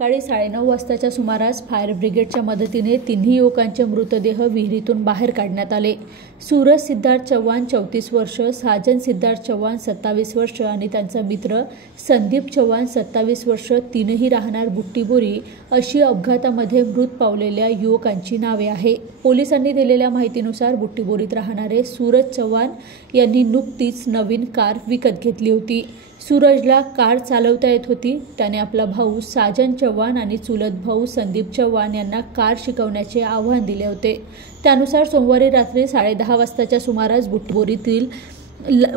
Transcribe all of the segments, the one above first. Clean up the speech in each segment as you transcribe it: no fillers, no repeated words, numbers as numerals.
सकाळी 9:30 वाजताच्या सुमारास फायर ब्रिगेडच्या मदतीने तिन्ही युवकांचे मृतदेह विहिरीतून बाहेर काढण्यात आले। सूरज सिद्धार्थ चव्हाण 34 वर्ष, साजन सिद्धार्थ चव्हाण 27 वर्ष आणि त्यांचा मित्र संदीप चव्हाण 27 वर्ष, तीनही राहणार बुट्टीबोरी अशी अपघातामध्ये मृत पावलेल्या युवकांची नावे आहे। पोलिसांनी दिलेल्या माहितीनुसार बुट्टीबोरीत राहणारे सूरज चव्हाण यांनी नुकतीच नवीन कार विकत घेतली होती। सूरजला कार चालवता येत होती। त्याने आपला भाऊ साजन चव्हाण आणि चुलत भाऊ संदीप चव्हाण यांना कार शिकवण्याचे आव्हान दिले होते। त्यानुसार सोमवारी रात्री 10:30 वाजताच्या सुमारास बुट्टीबोरीतील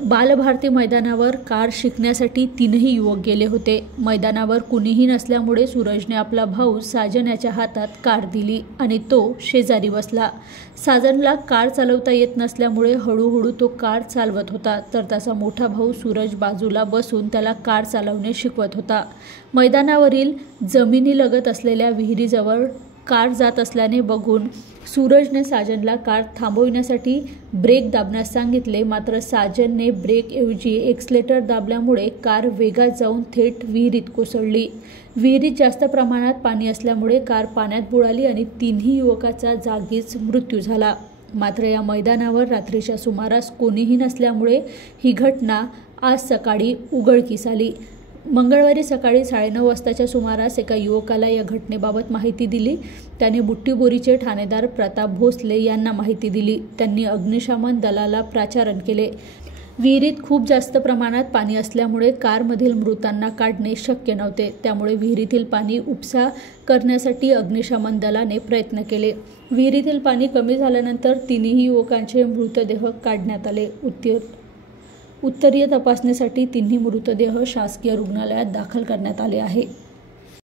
बालभारती मैदानावर कार शिकण्यासाठी तीनही युवक गेले होते। मैदानावर कुणीही नसल्यामुळे सूरजने आपला भाऊ साजन याच्या हातात कार दिली आणि तो शेजारी बसला। साजनला कार चालवता येत नसल्यामुळे हळूहळू तो कार चालवत होता, तर त्याचा मोठा भाऊ सूरज बाजूला बसून त्याला कार चालवणे शिकवत होता। मैदानावरील जमिनीलगत असलेल्या विहिरीजवळ कार जात असल्याने बघून सूरजने साजनला कार थांबविण्यासाठी ब्रेक दाबण्यास सांगितले, मात्र साजनने ब्रेकऐवजी एक्सलेटर दाबल्यामुळे कार वेगात जाऊन थेट विहिरीत कोसळली। विहिरीत जास्त प्रमाणात पाणी असल्यामुळे कार पाण्यात बुडाली आणि तिन्ही युवकांचा जागीच मृत्यू झाला। मात्र या मैदानावर रात्रीच्या सुमारास कोणीही नसल्यामुळे ही घटना आज सकाळी उघडकीस आली। मंगळवारी सकाळी 9:30 वाजताच्या सुमारास एका युवकाला या घटनेबाबत माहिती दिली। त्याने बुट्टीबोरीचे ठाणेदार प्रताप भोसले यांना माहिती दिली। त्यांनी अग्निशमन दलाला प्राचारण केले। विहिरीत खूप जास्त प्रमाणात पाणी असल्यामुळे कारमधील मृतांना काढणे शक्य नव्हते, त्यामुळे विहिरीतील पाणी उपसा करण्यासाठी अग्निशमन दलाने प्रयत्न केले। विहिरीतील पाणी कमी झाल्यानंतर तिन्ही युवकांचे मृतदेह काढण्यात आले। उत्तरीय तपासणीसाठी तिन्ही मृतदेह शासकीय रुग्णालयात दाखल करण्यात आले आहे।